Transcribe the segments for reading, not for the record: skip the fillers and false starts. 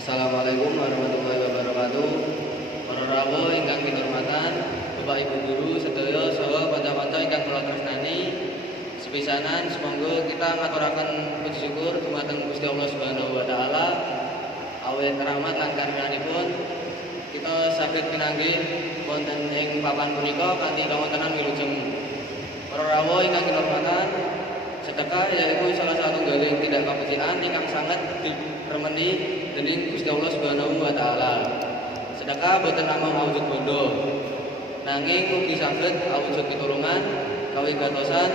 Assalamualaikum warahmatullahi wabarakatuh. Para rawuh ingkang kinurmatan, Bapak Ibu guru sedaya saha kanca-kanca ingkang kula tresnani. Sepisanan semonggo kita ngaturaken puji syukur dumateng Gusti Allah Subhanahu wa taala. Awit rahmat lan karunia-Pun kita saged pinanggih wonten ing papan punika kanthi kawontenan wilujeng. Para rawuh ingkang kinurmatan, sedekah yaitu salah satu galing tindak kabecikan ingkang sangat dipermeni dening Gusti Allah Subhanahu wa taala. Sedekah boten namung awujud bondo, nanging ugi saged awujud pitulungan kawigatosan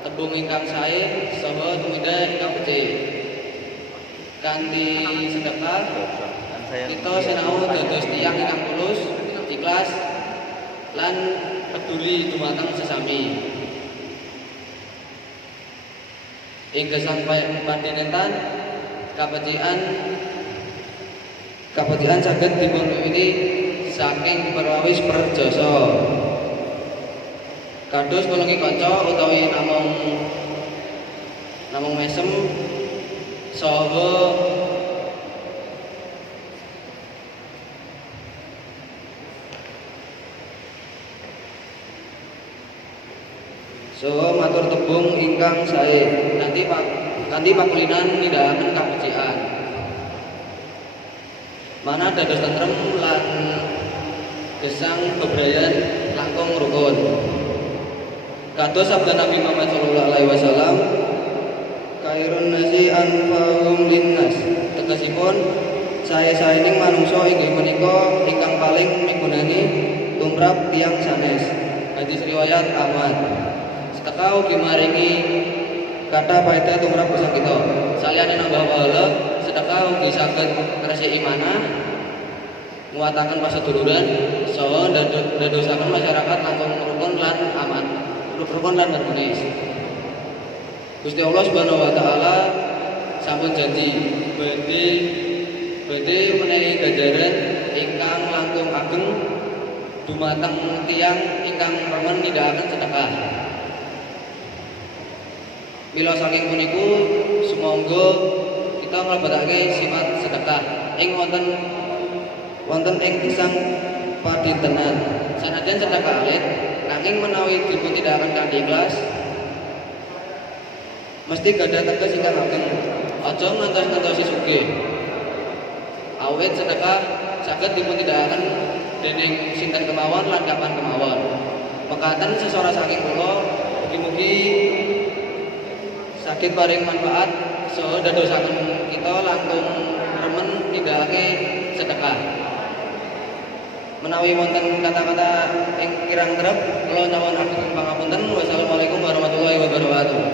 tembung ingkang sae saha tumindak ingkang becik. Kanthi sedekah kita sinau dados tiyang ingkang tulus, ikhlas lan peduli dumateng sesami. Ing gesang pandhenetan kabecikan saged dipunwiwiti saking perwis perjasa. Kados nulungi kanca utawi namung mesem saha matur tembung ingkang sae kanthi pakulinan nindakaken kabecikan. Mana dados tentrem lan gesang bebrayan langkung rukun. Kados sabda Nabi Muhammad sallallahu alaihi wasallam, khairun nasi anfa'uhum linnas. Tegesipun sae-saening manungsa inggih menika ingkang paling migunani tumrap tiyang sanes. Hadis riwayat Ahmad. Sedekah ugi maringi kata paedah tumrap gesang kita. Saliyane nambah pahala, sedekah ugi saged ngresiki manah, nguataken paseduluran saha ndadosaken masyarakat langkung rukun lan aman, rukun lan harmonis. Gusti Allah Subhanahu wa taala sampun janji badhe menehi ganjaran ingkang langkung ageng dumateng tiyang ingkang remen nindakaken sedekah. Mila saking puniku sumangga kita nglebetake sifat sedekah ing wonten ing gesang padintenan. Sanajan sedekah alit nanging menawi dipuntindakaken kanthi ikhlas mesti gadah teges ingkang ageng. Aja ngantos-ngantosi sugih. Awit sedekah saged dipuntindakaken dening sinten kemawon lan kapan kemawon. Mekaten sesora saking kula, mugi-mugi saged paring manfaat saha dadosaken kita langkung remen nindakake sedekah. Menawi wonten kata-kata ing kirang trep, kula nyuwun agung pangapunten. Wassalamualaikum warahmatullahi wabarakatuh.